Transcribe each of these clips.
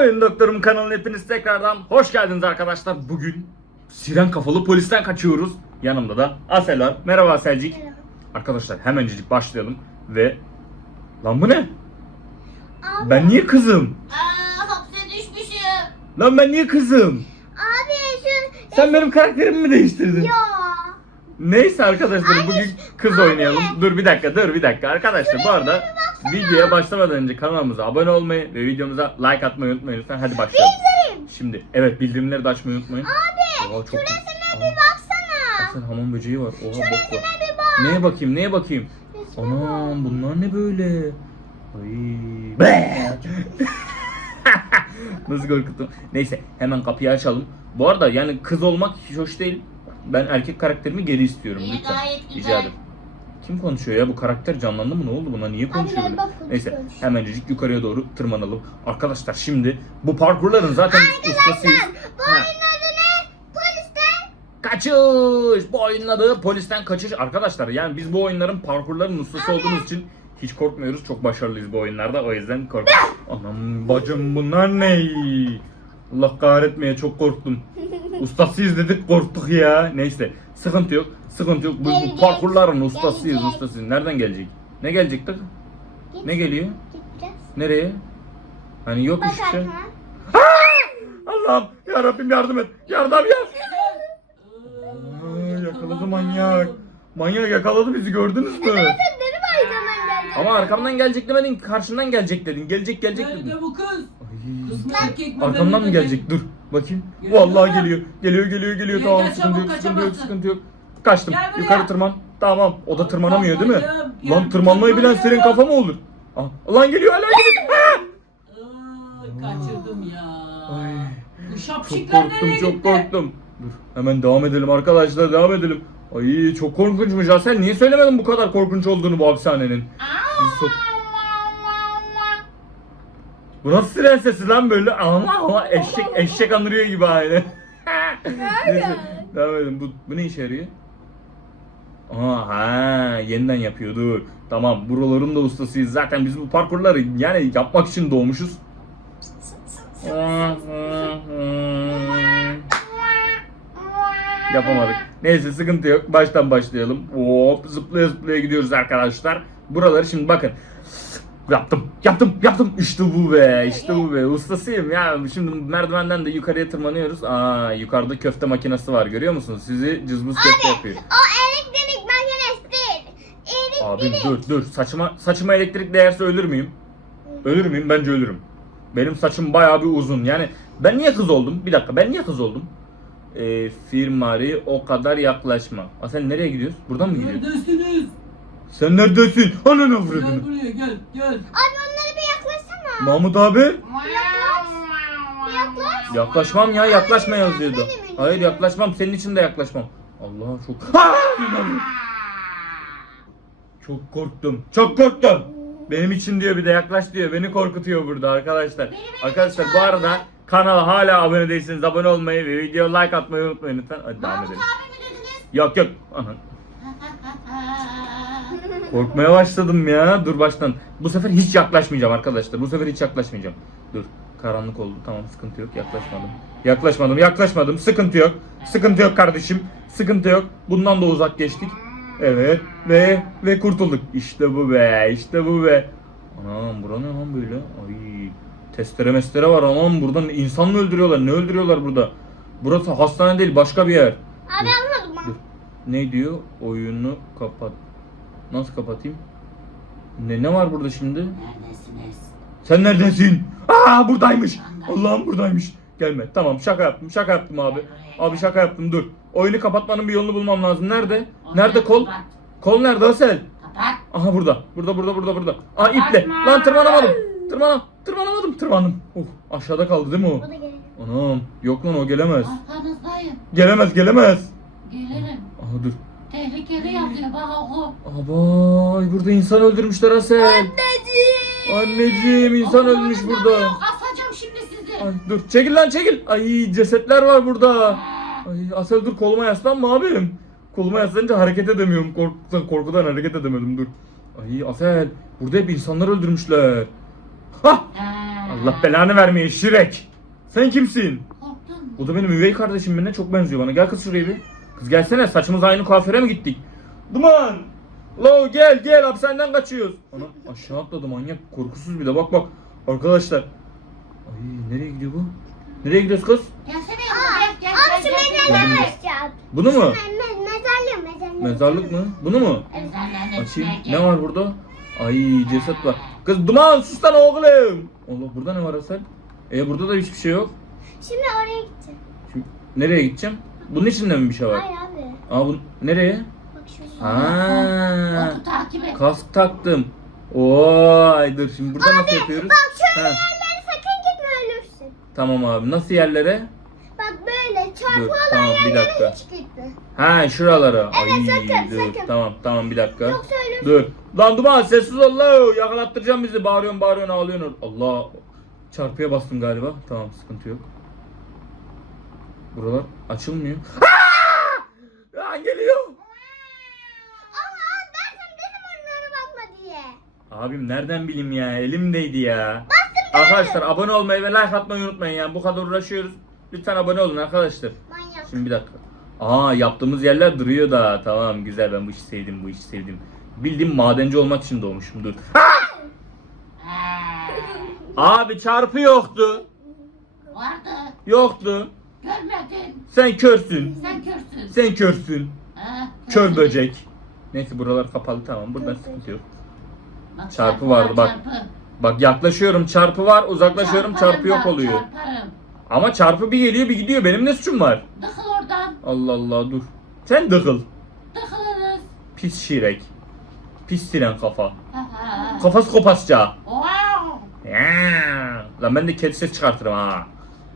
Oyun Doktorum kanalına hepiniz tekrardan hoş geldiniz arkadaşlar. Bugün siren kafalı polisten kaçıyoruz. Yanımda da Asel var. Merhaba Aselcik. Arkadaşlar hemencik başlayalım ve... Lan bu ne? Abi, Ben niye kızım? Aa, hapse düşmüşüm. Lan ben niye kızım? Abi şu... Sen benim karakterimi mi değiştirdin? Yo. Neyse arkadaşlar bugün kız abi. oynayalım. Dur bir dakika dur bir dakika. Arkadaşlar bu arada videoya başlamadan önce kanalımıza abone olmayı ve videomuza like atmayı unutmayın lütfen. Hadi başlayalım. Bildirim. Şimdi evet bildirimleri de açmayı unutmayın. Abi Oha, çok şu resme Aa, bir baksana. Sen hamam böceği var. Oha Şu bak bir bak. Neye bakayım neye bakayım? Resme Anam bak. bunlar ne böyle? Ay. Nasıl korkuttum? Neyse hemen kapıyı açalım. Bu arada yani kız olmak hiç hoş değil. Ben erkek karakterimi geri istiyorum İyi, lütfen. gayet güzel. Rica ederim. Kim konuşuyor ya? Bu karakter canlandı mı? Ne oldu buna? Niye konuşuyor böyle? bak, Neyse konuş. hemencik yukarıya doğru tırmanalım. Arkadaşlar şimdi bu parkurların zaten ustasıyız. Bu Ha. oyunun adı ne? Polisten. Kaçış! Bu oyunun adı polisten kaçış. Arkadaşlar yani biz bu oyunların parkurların ustası olduğumuz için hiç korkmuyoruz. Çok başarılıyız bu oyunlarda. O yüzden kork. Anam bacım bunlar ne? Allah kahretmeye çok korktum. Ustasıyız dedik korktuk ya. Neyse sıkıntı yok. Sıkıntı yok. Biz bu Gelecek, parkurların ustasıyız gelecek. ustasıyız. Nereden gelecek? Ne gelecektir? Git. Ne geliyor? Gideceğiz. Nereye? Hani yok Bak şey. arkana. Allah'ım ya Rabbim yardım et. Yardım ya. Aa, yakaladı manyak. Manyak yakaladı bizi gördünüz mü? Benim arkamdan geldi. Ama arkamdan gelecek demedin, karşımdan gelecek dedin. Gelecek gelecek dedin. Nerede bu kız? Kız mı erkek mi? Arkamdan mı gelecek? Dur bakayım. Geliyor. Vallahi geliyor. Geliyor geliyor geliyor. Gel, Tamam gel, sıkıntı çabuk yok sıkıntı yok kaçamazsın. sıkıntı yok. Kaçtım. Gel buraya. Yukarı tırman. Tamam. O da tırmanamıyor değil mi? Allah'ım, Lan tırmanmayı bilen senin kafa mı olur? Aa, lan geliyor hala geliyor. Aa! Ay, kaçırdım ya. Ay. Bu Çok şapşikler korktum nereye çok gitti? korktum. Dur hemen devam edelim arkadaşlar devam edelim. Ay çok korkunçmuş ya sen niye söylemedin bu kadar korkunç olduğunu bu hapishanenin? Sok- Bu nasıl siren sesi lan böyle? Ama ama eşek eşek andırıyor gibi aynı. Neyse devam edelim. Bu, bu ne işe yarıyor? Aa, ha, yeniden yapıyor dur. Tamam buraların da ustasıyız. Zaten biz bu parkurları yani yapmak için doğmuşuz. Yapamadık. Neyse sıkıntı yok. Baştan başlayalım. Hop zıplaya zıplaya gidiyoruz arkadaşlar. Buraları şimdi bakın. Yaptım, yaptım, yaptım. İşte bu be, işte bu be. Ustasıyım ya. Şimdi merdivenden de yukarıya tırmanıyoruz. Aa, yukarıda köfte makinesi var görüyor musunuz? Sizi cızbız köfte yapıyor. O elektrik makinesi değil. Elektrik. Abim dur dur. Saçıma saçıma elektrik değerse ölür müyüm? Ölür müyüm? Bence ölürüm. Benim saçım bayağı bir uzun. Yani ben niye kız oldum? Bir dakika ben niye kız oldum? Ee, firmari o kadar yaklaşma. Aa, sen nereye gidiyorsun? Buradan mı gidiyorsun? Neredesiniz? Sen neredesin? Ananı Gel avradını. buraya gel gel. Abi onları bir yaklaşsana. Mahmut abi. Yaklaş. Yaklaş. Yaklaşmam ya yaklaşma yazıyordu. Hayır yaklaşmam senin için de yaklaşmam. Allah çok... Çok korktum. Çok korktum. Benim için diyor bir de yaklaş diyor. Beni korkutuyor burada arkadaşlar. Arkadaşlar bu arada kanala hala abone değilseniz abone olmayı ve video like atmayı unutmayın lütfen. Hadi devam Mahmut edelim. abi mi dediniz? Yok yok. Aha. Korkmaya başladım ya. Dur baştan. Bu sefer hiç yaklaşmayacağım arkadaşlar. Bu sefer hiç yaklaşmayacağım. Dur. Karanlık oldu. Tamam sıkıntı yok. Yaklaşmadım. Yaklaşmadım. Yaklaşmadım. Sıkıntı yok. Sıkıntı yok kardeşim. Sıkıntı yok. Bundan da uzak geçtik. Evet. Ve ve kurtulduk. İşte bu be. İşte bu be. Anam bura ne lan böyle? Ay. Testere mestere var anam. Buradan insan mı öldürüyorlar? Ne öldürüyorlar burada? Burası hastane değil. Başka bir yer. Abi anladım Dur. Ne diyor? Oyunu kapat. Nasıl kapatayım? Ne ne var burada şimdi? Neredesiniz? Sen neredesin? Aa buradaymış. Allah'ım buradaymış. Gelme. Tamam şaka yaptım. Şaka yaptım abi. Abi şaka yaptım. Dur. Oyunu kapatmanın bir yolunu bulmam lazım. Nerede? Nerede kol? Kol nerede Asel? Aha burada. Burada burada burada burada. Aa iple. Lan tırmanamadım. Tırmanam. Tırmanamadım. Tırmandım. Of aşağıda kaldı değil mi O. Anam. Yok lan o gelemez. Arkanızdayım. Gelemez gelemez. Gelirim. Aha dur. Tehlikeli yazıyor bak oku. Abay burada insan öldürmüşler Asel. Anneciğim. Anneciğim insan ölmüş da burada. yok. Ay, dur çekil lan çekil. Ay cesetler var burada. Ay Asel dur koluma yaslanma abim. Koluma yaslanınca hareket edemiyorum. Korkudan, korkudan hareket edemedim dur. Ay Asel burada hep insanlar öldürmüşler. Hah Ha. Allah belanı vermeye Şirek. Sen kimsin? Bu da benim üvey kardeşim birine çok benziyor bana. Gel kız şuraya bir. Kız gelsene saçımız aynı kuaföre mi gittik? Duman! Lo gel gel hapishaneden kaçıyoruz. Ana aşağı atladı manyak korkusuz bir de bak bak. Arkadaşlar. Ay nereye gidiyor bu? Nereye gidiyoruz kız? Gelsene yanıma gel gel Abi gel. şu gel, mezarlığı gel. açacağım. Bunu mu? Me- me- Mezarlığı mezarlığı. Mezarlık mı? Bunu mu? Mezarlığın Açayım. gel. Ne var burada? Ay ceset var. Kız duman sus lan oğlum. Allah burada ne var Asel? E burada da hiçbir şey yok. Şimdi oraya gideceğim. Şimdi nereye gideceğim? Bunun içinde mi bir şey var? Hayır abi. Aa bu nereye? Bak şu. Ha. Oku takip et. Kask taktım. Oy dur şimdi burada nasıl yapıyoruz? Bak şöyle Ha, yerlere sakın gitme ölürsün. Tamam abi. Nasıl yerlere? Bak böyle çarpı Dur, olan tamam, bir yerlere dakika. hiç gitme. Ha şuralara. Evet, sakın, dur. sakın. Tamam tamam bir dakika. Yoksa ölürsün. Dur. Lan Duman sessiz ol la. Yakalattıracaksın bizi. Bağırıyorsun bağırıyorsun ağlıyorsun. Allah. Çarpıya bastım galiba. Tamam sıkıntı yok. Buralar açılmıyor. Aa! Ya geliyor. Ama ben sana dedim onlara bakma diye. Abim nereden bileyim ya elimdeydi ya. Arkadaşlar abone olmayı ve like atmayı unutmayın yani bu kadar uğraşıyoruz. Lütfen abone olun arkadaşlar. Manyak. Şimdi bir dakika. Aa yaptığımız yerler duruyor da tamam güzel ben bu işi sevdim bu işi sevdim. Bildiğim madenci olmak için doğmuşum dur. Abi çarpı yoktu. Vardı. Yoktu. Görmedin. Sen körsün. Sen körsün. Sen körsün. Ha, Kör böcek. Neyse buralar kapalı tamam buradan sıkıntı yok. Bak, Çarpı vardı, bak. Çarpı. Bak yaklaşıyorum çarpı var uzaklaşıyorum Çarparım çarpı yok oluyor. Çarparım. Ama çarpı bir geliyor bir gidiyor benim ne suçum var? Dıkıl oradan. Allah Allah dur. Sen dıkıl. Dıkılırız. Pis şirek. Pis siren kafa. Kafası kopasça. Lan ben de kedi ses çıkartırım ha.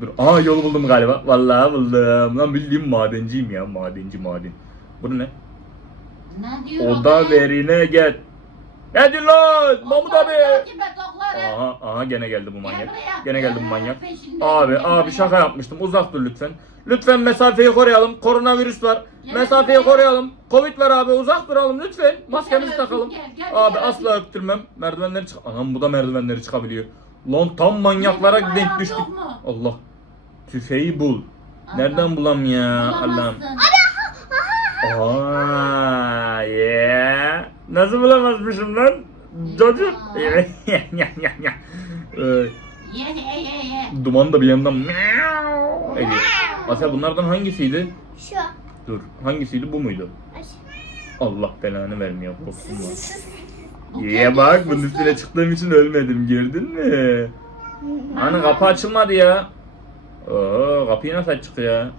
Dur. Aa yolu buldum galiba. Vallahi buldum. Lan bildiğim madenciyim ya. Madenci maden. Bu ne? Ne diyor Oda verine gel. Hadi lan Mahmut abi. Aha aha gene geldi bu manyak. Gene geldi bu manyak. Abi abi şaka yapmıştım. Uzak dur lütfen. Lütfen mesafeyi koruyalım. Koronavirüs var. Mesafeyi koruyalım. Covid var abi. Uzak duralım lütfen. Maskemizi takalım. Abi asla öptürmem. Merdivenleri çık. Anam bu da merdivenleri çıkabiliyor. Lan tam manyaklara denk düştük. Allah. Tüfeği bul. Nereden bulam ya Allah'ım. Aa, yeah. Nasıl bulamazmışım lan? Çocuk. Duman da bir yandan ediyor. Asel bunlardan hangisiydi? Şu. Dur. Hangisiydi? Bu muydu? Allah belanı vermiyor. Korktum lan. Ye bak bunun üstüne çıktığım için ölmedim. Gördün mü? Ana kapı açılmadı ya. Oo, kapıyı nasıl açtık ya?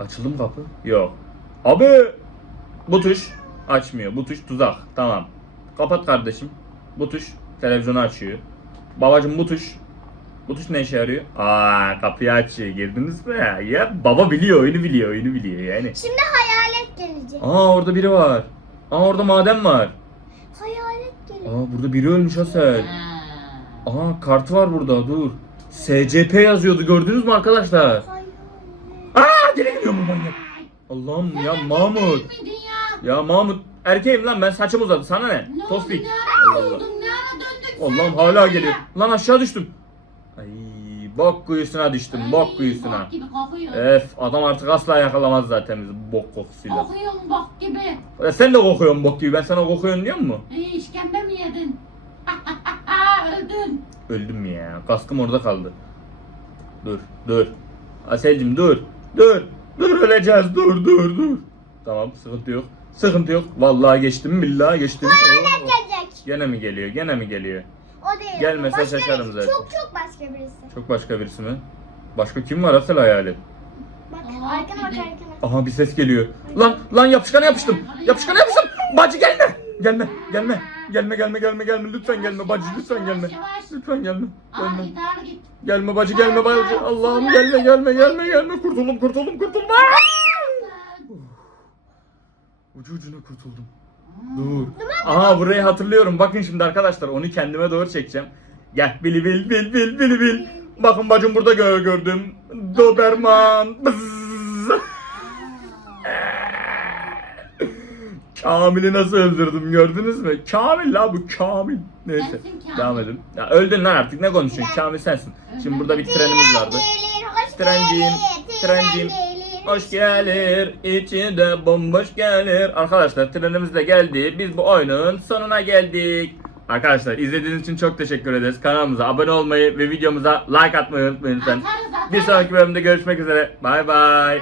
Açıldı mı kapı? Yok. Abi! Bu tuş açmıyor. Bu tuş tuzak. Tamam. Kapat kardeşim. Bu tuş televizyonu açıyor. Babacım bu tuş. Bu tuş ne işe yarıyor? Aa kapıyı açıyor. Girdiniz mi? Ya baba biliyor, oyunu biliyor, oyunu biliyor yani. Şimdi hayalet gelecek. Aa orada biri var. Aa orada maden var. Hayalet gelecek. Aa burada biri ölmüş Asel. Aa kartı var burada dur. SCP yazıyordu gördünüz mü arkadaşlar? Hayalet. Aa deli geliyor bu manyak. Allah'ım ya Mahmut. miydin ya? Ya Mahmut erkeğim lan ben saçım uzadı sana ne? Ne oldu Tospik. ne Allah ara Allah. oldun ne ara döndük Allah'ım hala geliyor. Lan aşağı düştüm. Ay bok kuyusuna düştüm bok kuyusuna. Bok gibi kokuyor. Öf adam artık asla yakalamaz zaten bizi bok kokusuyla. Kokuyorsun bok gibi. E, sen de kokuyorsun bok gibi ben sana kokuyorsun diyor mu? İyi işkembe mi yedin? Öldün. Öldüm ya. Kaskım orada kaldı. Dur, dur. Aselcim dur. Dur. Dur öleceğiz. Dur, dur, dur. Tamam, sıkıntı yok. Sıkıntı yok. Vallahi geçtim, billahi geçtim. Hayalet Oo. gelecek. Gene mi geliyor? Gene mi geliyor? O değil. Gelmese Başka şaşarım birisi. zaten. Çok çok başka birisi. Çok başka birisi mi? Başka kim var Asel hayalet? Bak arkana bak arkana. Aha bir ses geliyor. Lan lan yapışkana yapıştım. Yapışkana yapıştım. Bacı gelme. Gelme. Gelme. Gelme gelme gelme gelme. Lütfen gelme bacı lütfen gelme. Yavaş. Lütfen gelme. Gelme. git. Gelme bacı gelme bacı. Allah'ım gelme gelme gelme gelme. Kurtuldum kurtuldum kurtuldum. Aa! Ucu ucuna kurtuldum. Dur. Aha burayı hatırlıyorum. Bakın şimdi arkadaşlar onu kendime doğru çekeceğim. Gel bili bil bil bil bil bil. Bakın bacım burada gö gördüm. Doberman. Bızz. Kamil'i nasıl öldürdüm gördünüz mü? Kamil la bu Kamil. Neyse Sensin Kamil. devam edelim. Ya öldün lan artık ne konuşuyorsun? Kamil sensin. Şimdi burada bir trenimiz vardı. Gelir, hoş Trencim, gelir, içi de bomboş gelir. Arkadaşlar trenimiz de geldi. Biz bu oyunun sonuna geldik. Arkadaşlar izlediğiniz için çok teşekkür ederiz. Kanalımıza abone olmayı ve videomuza like atmayı unutmayın lütfen. Atarız atarız. Bir sonraki bölümde görüşmek üzere. Bay. Bay